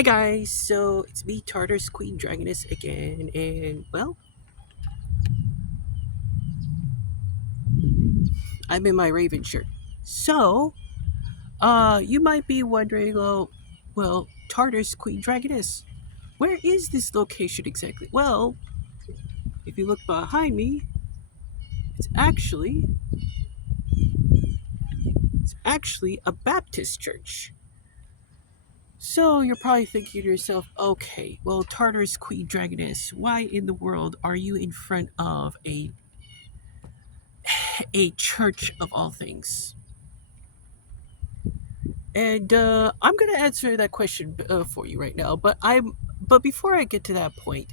Hi guys, so it's me, Tartar's Queen Dragoness again, and well, I'm in my Raven shirt. So, you might be wondering, Tartar's Queen Dragoness, where is this location exactly? Well, if you look behind me, it's actually it's actually a Baptist church. So you're probably thinking to yourself, okay, well, Tartar's Queen Dragoness, why in the world are you in front of a church of all things? And I'm gonna answer that question for you right now. But before I get to that point,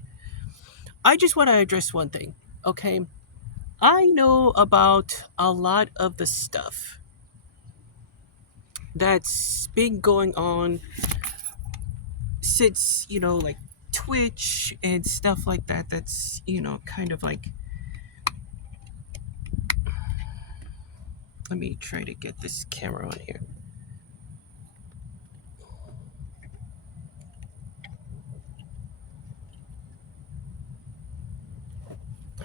I just want to address one thing. Okay, I know about a lot of the stuff that's been going on since like Twitch and stuff like that. That's kind of like. Let me try to get this camera on here.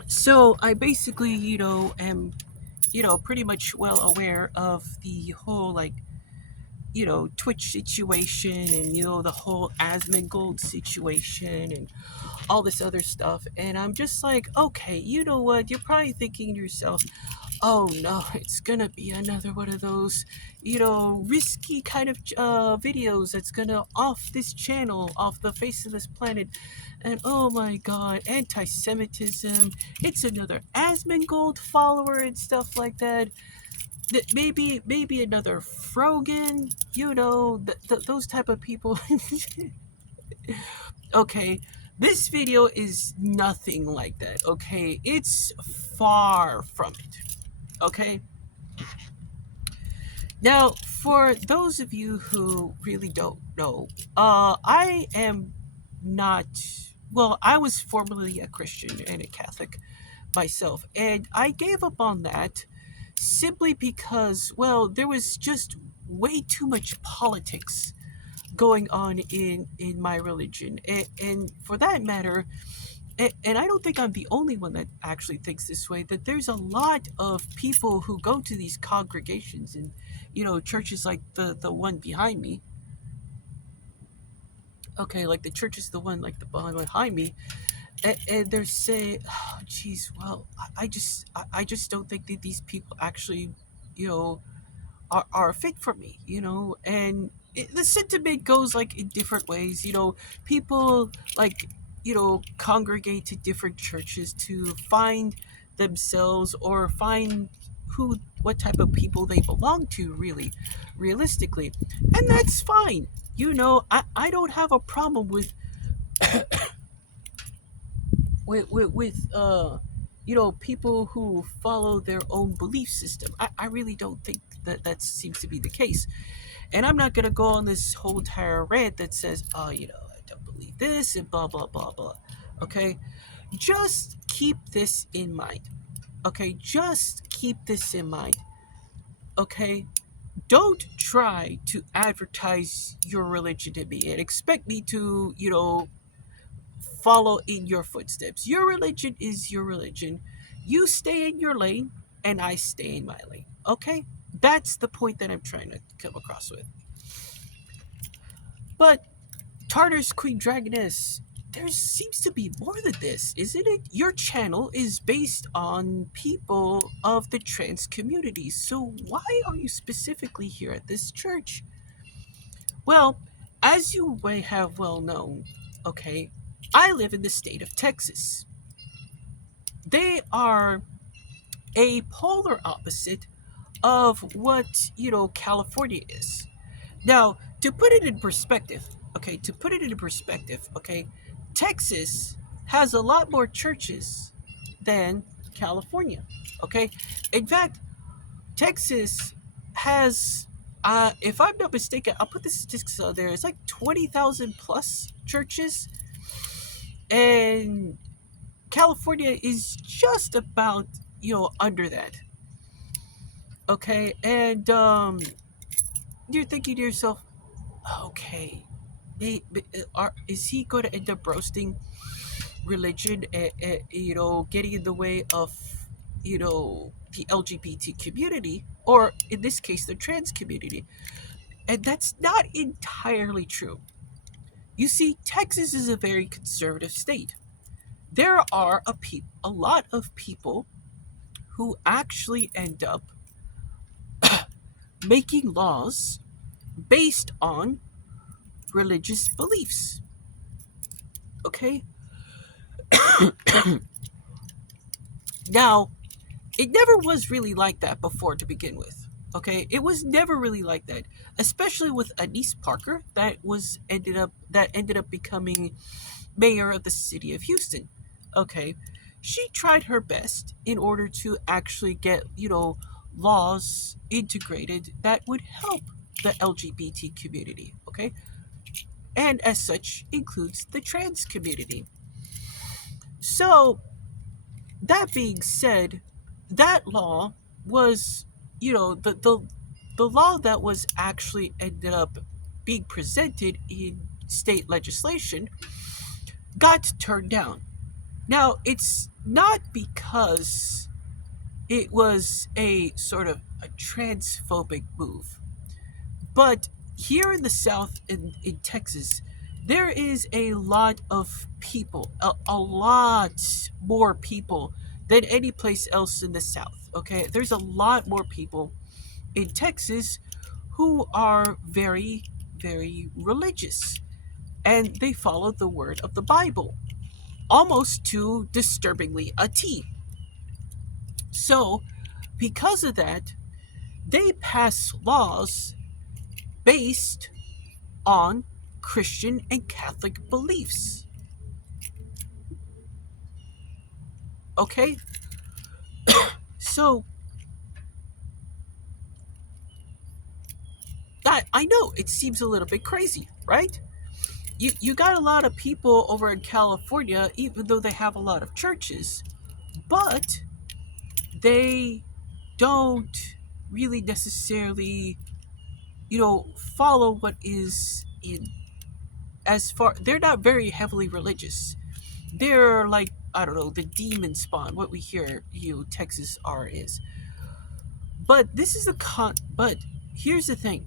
So I basically, am pretty much well aware of the whole like Twitch situation and the whole Asmongold situation and all this other stuff. And I'm just like, okay, you know what? You're probably thinking to yourself, oh no, it's gonna be another one of those, risky kind of videos that's gonna off this channel, off the face of this planet. And oh my god, anti-Semitism. It's another Asmongold follower and stuff like that. Maybe another Frogan, those type of people. Okay, this video is nothing like that. Okay, it's far from it. Okay, now for those of you who really don't know, I am not. Well, I was formerly a Christian and a Catholic myself, and I gave up on that simply because, well, there was just way too much politics going on in my religion, and for that matter, and I don't think I'm the only one that actually thinks this way, that there's a lot of people who go to these congregations and churches like the one behind me. Okay, like the church is the one like the one behind me, and they're saying, oh geez, well, I just don't think that these people actually you know are fit for me, and the sentiment goes like in different ways. People like congregate to different churches to find themselves or find who what type of people they belong to, really realistically, and that's fine. I don't have a problem with people who follow their own belief system. I really don't think that seems to be the case. And I'm not going to go on this whole entire rant that says, oh, I don't believe this and blah, blah, blah, blah. Okay? Just keep this in mind. Okay? Just keep this in mind. Okay? Don't try to advertise your religion to me and expect me to, follow in your footsteps. Your religion is your religion. You stay in your lane and I stay in my lane. Okay? That's the point that I'm trying to come across with. But Tartar's Queen Dragoness, there seems to be more than this, isn't it? Your channel is based on people of the trans community, so why are you specifically here at this church? Well, as you may have well known, okay, I live in the state of Texas. They are a polar opposite of what, California is. Now, to put it in perspective, okay, Texas has a lot more churches than California, okay? In fact, Texas has, if I'm not mistaken, I'll put the statistics out there, it's like 20,000 plus churches, and California is just about, under that, okay? And you're thinking to yourself, okay, is he going to end up roasting religion, getting in the way of, the LGBT community, or in this case, the trans community? And that's not entirely true. You see, Texas is a very conservative state. There are a lot of people who actually end up making laws based on religious beliefs. Okay? Now, it never was really like that before to begin with. Okay? It was never really like that, especially with Anise Parker that ended up becoming mayor of the city of Houston. Okay? She tried her best in order to actually get, laws integrated that would help the LGBT community, okay? And as such includes the trans community. So, that being said, that law was, the law that was actually ended up being presented in state legislation got turned down. Now, it's not because it was a sort of a transphobic move, but here in the South, in Texas, there is a lot of people, a lot more people than any place else in the South. Okay, there's a lot more people in Texas who are very, very religious, and they follow the word of the Bible almost to disturbingly a T. So, because of that, they pass laws based on Christian and Catholic beliefs. Okay? So, that I know it seems a little bit crazy, right? You got a lot of people over in California, even though they have a lot of churches, but they don't really necessarily, follow what is in as far they're not very heavily religious. They're like, I don't know, the demon spawn, what we hear, Texas R is. But this is but here's the thing.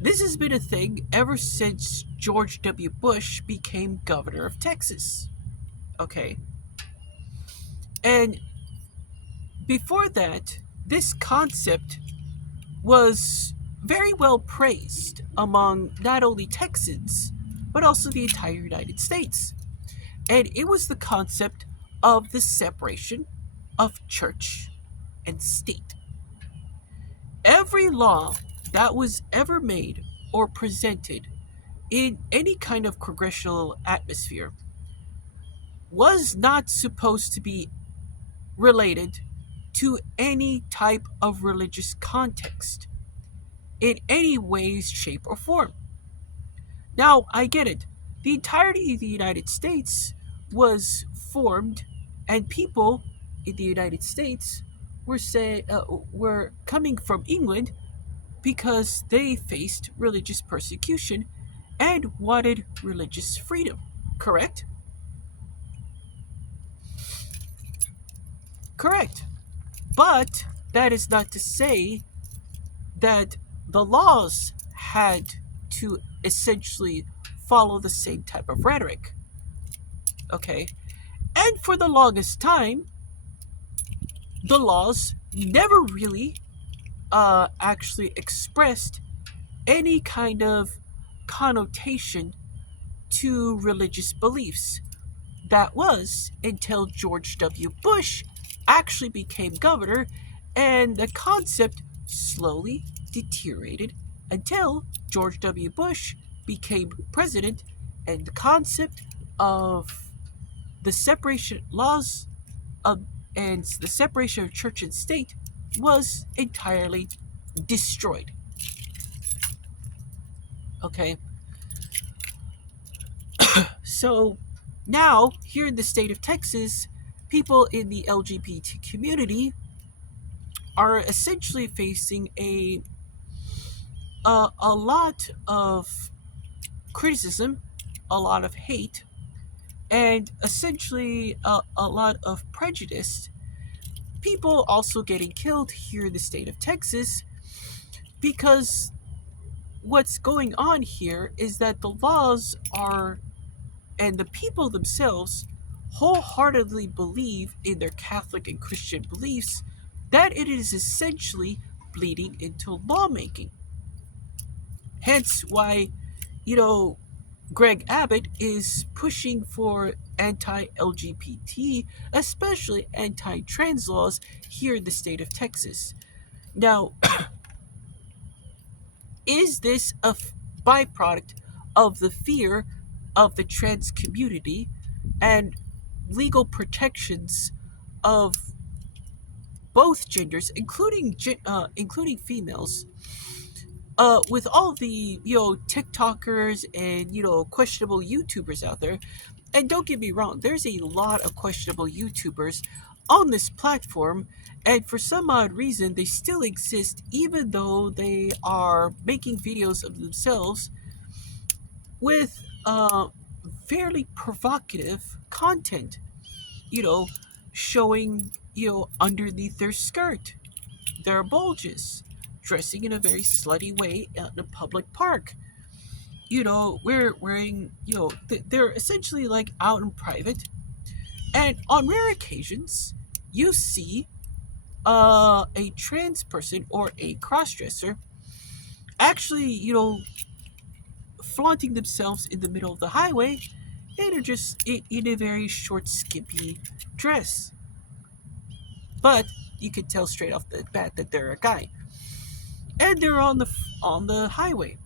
This has been a thing ever since George W. Bush became governor of Texas. Okay. And before that, this concept was very well praised among not only Texans, but also the entire United States. And it was the concept of the separation of church and state. Every law that was ever made or presented in any kind of congressional atmosphere was not supposed to be related to any type of religious context in any way, shape, or form. Now, I get it. The entirety of the United States was formed, and people in the United States were coming from England because they faced religious persecution and wanted religious freedom. Correct? Correct. But that is not to say that the laws had to essentially follow the same type of rhetoric. Okay? And for the longest time, the laws never really actually expressed any kind of connotation to religious beliefs. That was until George W. Bush actually became governor, and the concept slowly deteriorated until George W. Bush became president, and the concept of the separation laws of and the separation of church and state was entirely destroyed. Okay, so now here in the state of Texas, people in the LGBT community are essentially facing a lot of criticism, a lot of hate, and essentially a lot of prejudice. People also getting killed here in the state of Texas because what's going on here is that the laws are, and the people themselves wholeheartedly believe in their Catholic and Christian beliefs that it is essentially bleeding into lawmaking. Hence why, you know, Greg Abbott is pushing for anti LGBT, especially anti trans laws here in the state of Texas. Now, is this a byproduct of the fear of the trans community and legal protections of both genders, including females, with all the TikTokers and questionable YouTubers out there? And don't get me wrong, there's a lot of questionable YouTubers on this platform, and for some odd reason, they still exist, even though they are making videos of themselves with fairly provocative content, you know, showing, underneath their skirt, their bulges, dressing in a very slutty way out in a public park. We're wearing, they're essentially like out in private. And on rare occasions, you see a trans person or a crossdresser actually, flaunting themselves in the middle of the highway and are just in a very short, skimpy dress. But you could tell straight off the bat that they're a guy, and they're on the highway,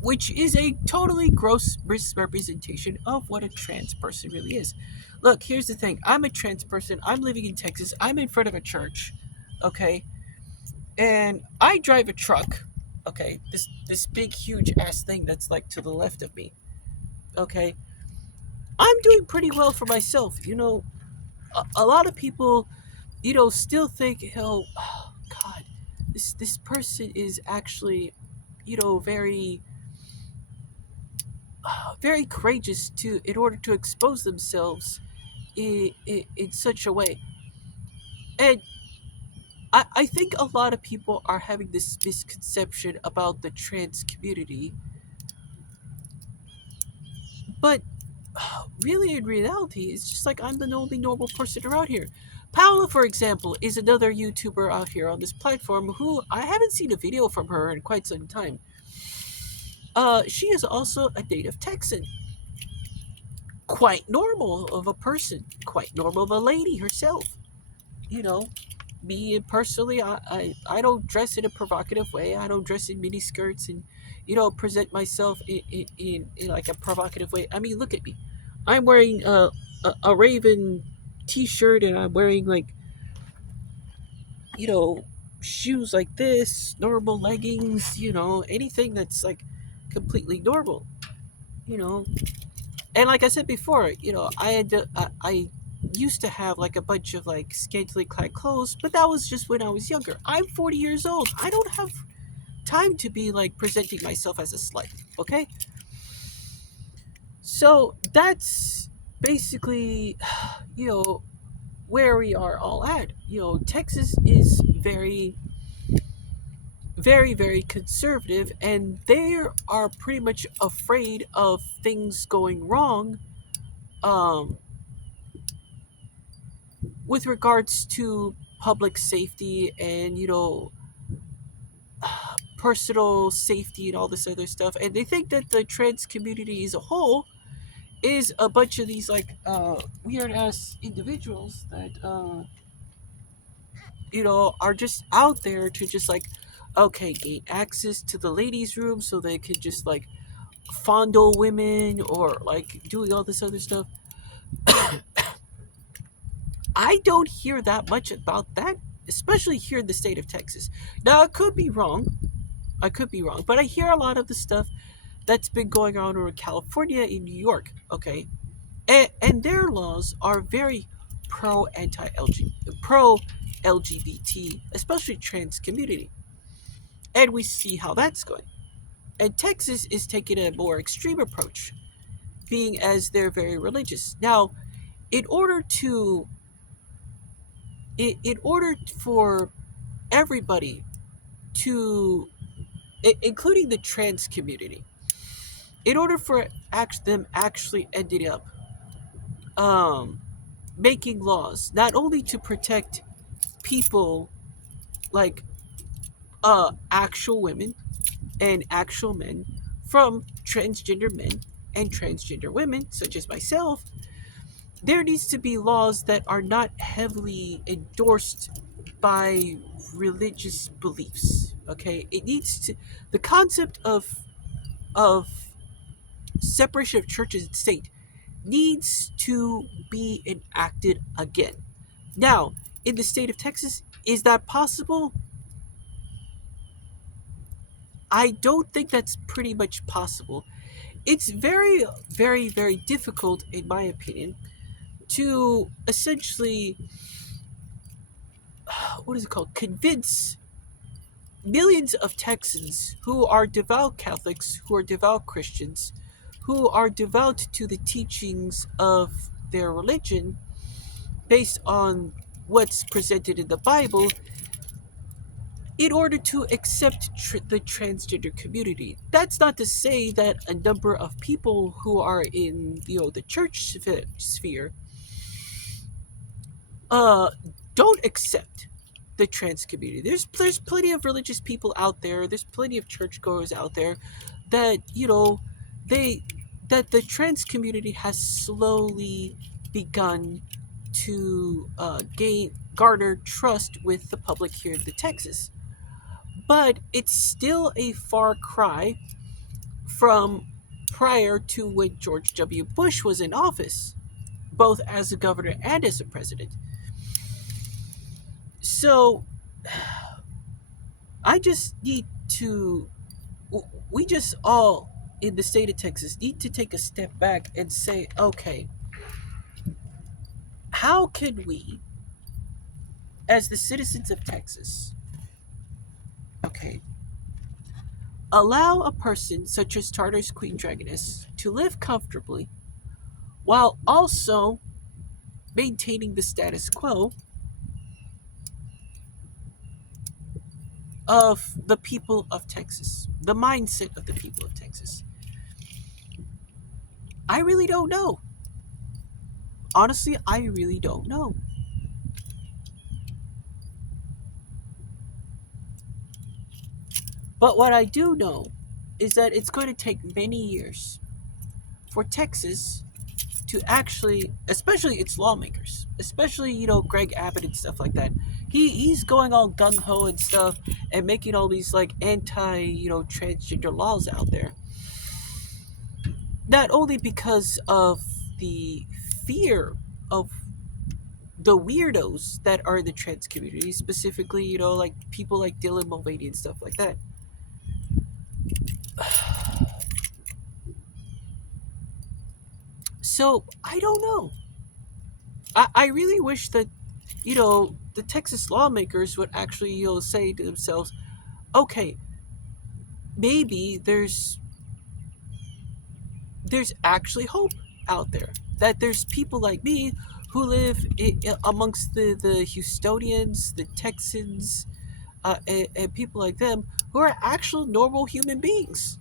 which is a totally gross misrepresentation of what a trans person really is. Look, here's the thing: I'm a trans person. I'm living in Texas. I'm in front of a church, okay, and I drive a truck. Okay, this big, huge ass thing that's like to the left of me. Okay, I'm doing pretty well for myself. A lot of people, still think, oh, God, this person is actually, very, very courageous to in order to expose themselves in such a way. And I think a lot of people are having this misconception about the trans community, but really, in reality, it's just like I'm the only normal person around here. Paula, for example, is another YouTuber out here on this platform who I haven't seen a video from her in quite some time. She is also a native Texan. Quite normal of a person, quite normal of a lady herself. You know, Me personally, I don't dress in a provocative way. I don't dress in mini skirts and, present myself in like a provocative way. I mean, look at me. I'm wearing a Raven t-shirt, and I'm wearing like, you know, shoes like this, normal leggings, anything that's like completely normal, you know. And like I said before, I used to have like a bunch of like scantily clad clothes, but that was just when I was younger. I'm 40 years old. I don't have time to be like presenting myself as a slut, okay? So that's basically, you know, where we are all at. Texas is very, very, very conservative, and they are pretty much afraid of things going wrong, um, with regards to public safety and, personal safety and all this other stuff. And they think that the trans community as a whole is a bunch of these like weird ass individuals that are just out there to just like, okay, gain access to the ladies' room so they could just like fondle women or like doing all this other stuff. I don't hear that much about that, especially here in the state of Texas. Now, I could be wrong. I could be wrong, but I hear a lot of the stuff that's been going on over California and New York. Okay, and their laws are very pro LGBT, especially trans community. And we see how that's going. And Texas is taking a more extreme approach, being as they're very religious. Now, in order to in order for everybody to, including the trans community, in order for them actually ended up um, making laws not only to protect people like actual women and actual men from transgender men and transgender women, such as myself, there needs to be laws that are not heavily endorsed by religious beliefs. Okay, it needs to, the concept of separation of church and state needs to be enacted again. Now, in the state of Texas, is that possible? I don't think that's pretty much possible. It's very, very, very difficult, in my opinion, to essentially, what is it called, convince millions of Texans who are devout Catholics, who are devout Christians, who are devout to the teachings of their religion based on what's presented in the Bible, in order to accept the transgender community. That's not to say that a number of people who are in the church sphere uh, don't accept the trans community. There's plenty of religious people out there. There's plenty of churchgoers out there that they that the trans community has slowly begun to garner trust with the public here in the Texas. But it's still a far cry from prior to when George W. Bush was in office, both as a governor and as a president. So I just need to, we just all in the state of Texas need to take a step back and say, okay, how can we, as the citizens of Texas, okay, allow a person such as Tartar's Queen Dragoness to live comfortably while also maintaining the status quo of the people of Texas, the mindset of the people of Texas? I really don't know. Honestly, I really don't know. But what I do know is that it's going to take many years for Texas to actually, especially its lawmakers, especially Greg Abbott and stuff like that. He's going all gung ho and stuff and making all these like anti transgender laws out there. Not only because of the fear of the weirdos that are in the trans community, specifically like people like Dylan Mulvaney and stuff like that. So I don't know. I really wish that the Texas lawmakers would actually say to themselves, okay, maybe there's actually hope out there, that there's people like me who live amongst the Houstonians, the Texans, and people like them who are actual normal human beings.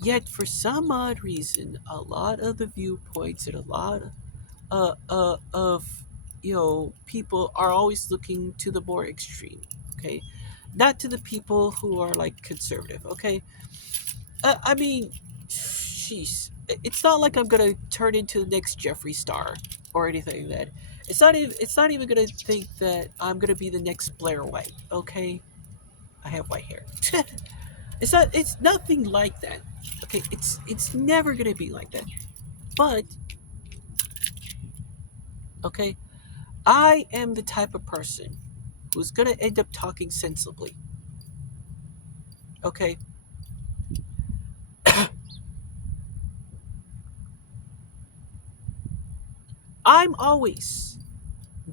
Yet for some odd reason, a lot of the viewpoints and a lot of people are always looking to the more extreme. Okay, not to the people who are like conservative. Okay, I mean, jeez, it's not like I'm gonna turn into the next Jeffree Star or anything like that. It's not even gonna think that I'm gonna be the next Blair White. Okay, I have white hair. It's nothing like that. Okay, it's never gonna be like that. But okay, I am the type of person who's gonna end up talking sensibly. Okay, I'm always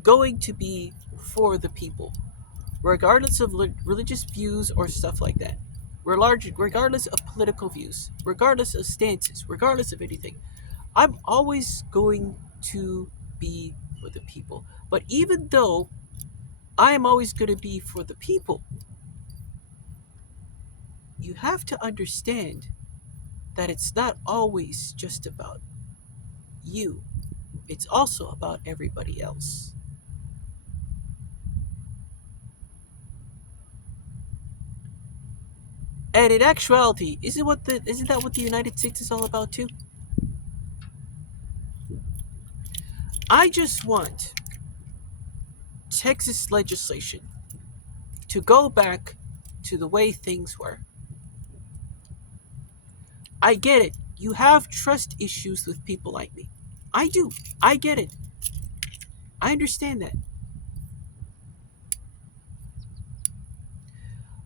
going to be for the people, regardless of religious views or stuff like that, regardless of political views, regardless of stances, regardless of anything, I'm always going to be for the people. But even though I am always going to be for the people, you have to understand that it's not always just about you, it's also about everybody else. And in actuality, isn't that what the United States is all about too? I just want Texas legislation to go back to the way things were. I get it. You have trust issues with people like me. I do. I get it. I understand that.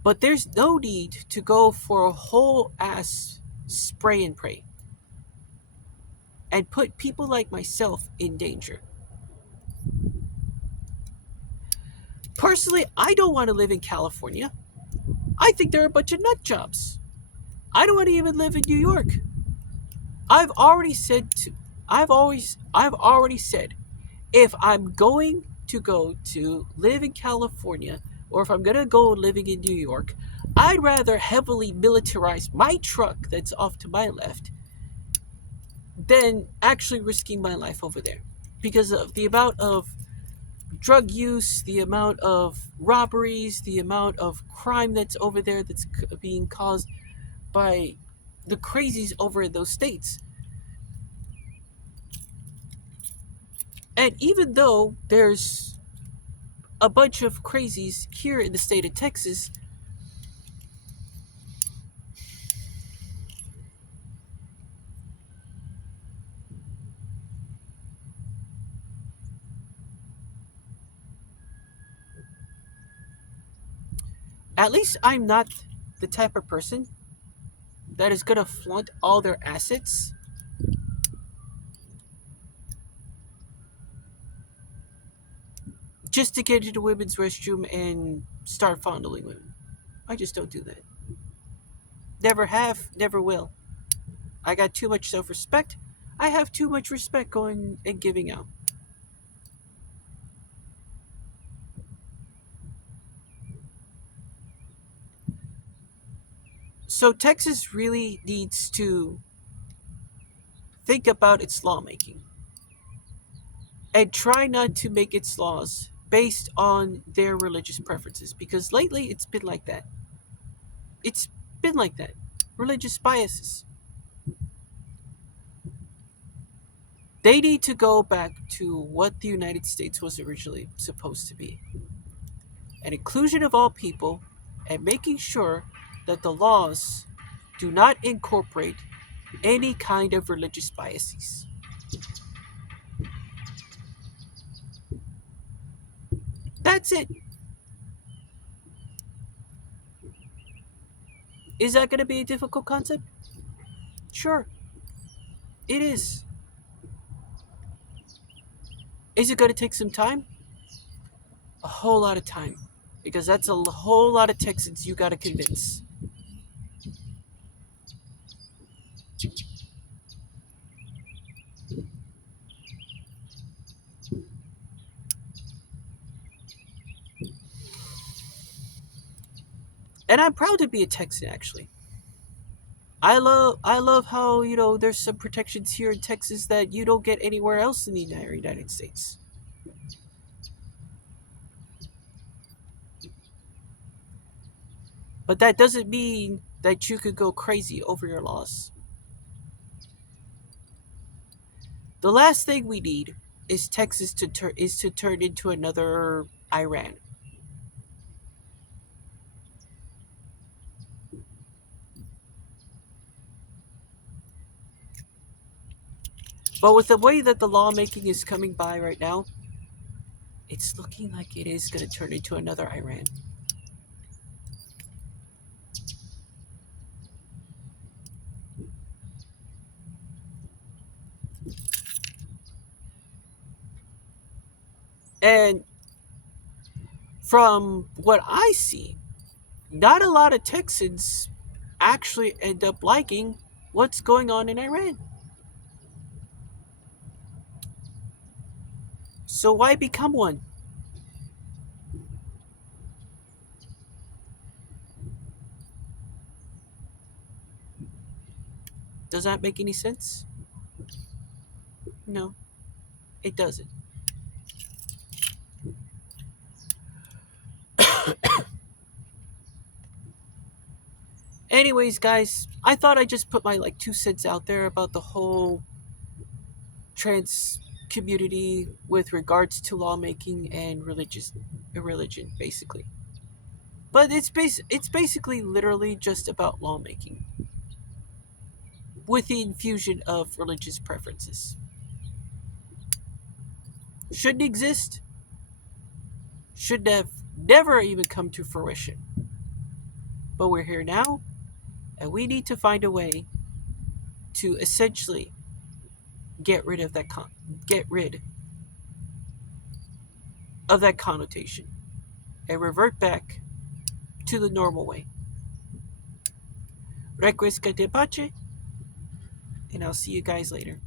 But there's no need to go for a whole ass spray and pray and put people like myself in danger. Personally, I don't want to live in California. I think they're a bunch of nut jobs. I don't want to even live in New York. I've already said to I've already said if I'm going to go to live in California or if I'm going to go living in New York, I'd rather heavily militarize my truck that's off to my left than actually risking my life over there because of the amount of drug use, the amount of robberies, the amount of crime that's over there that's being caused by the crazies over in those states. And even though there's a bunch of crazies here in the state of Texas, at least I'm not the type of person that is going to flaunt all their assets just to get into the women's restroom and start fondling women. I just don't do that. Never have, never will. I got too much self respect. I have too much respect going and giving out. So Texas really needs to think about its lawmaking and try not to make its laws based on their religious preferences because lately it's been like that. It's been like that. Religious biases. They need to go back to what the United States was originally supposed to be an inclusion of all people and making sure that the laws do not incorporate any kind of religious biases. That's it. Is that going to be a difficult concept? Sure, it is. Is it going to take some time? A whole lot of time. Because that's a whole lot of Texans you got to convince. And I'm proud to be a Texan, actually. I love how, there's some protections here in Texas that you don't get anywhere else in the United States. But that doesn't mean that you could go crazy over your laws. The last thing we need is Texas to turn into another Iran. But with the way that the lawmaking is coming by right now, it's looking like it is going to turn into another Iran. And From what I see, not a lot of Texans actually end up liking what's going on in Iran. So why become one? Does that make any sense? No, it doesn't. Anyways, guys, I thought I'd just put my like 2 cents out there about the whole trans community with regards to lawmaking and religion, basically. But it's basically literally just about lawmaking with the infusion of religious preferences. Shouldn't exist, should have never even come to fruition. But we're here now, and we need to find a way to essentially get rid of get rid of that connotation and revert back to the normal way. Requiescat pace, and I'll see you guys later.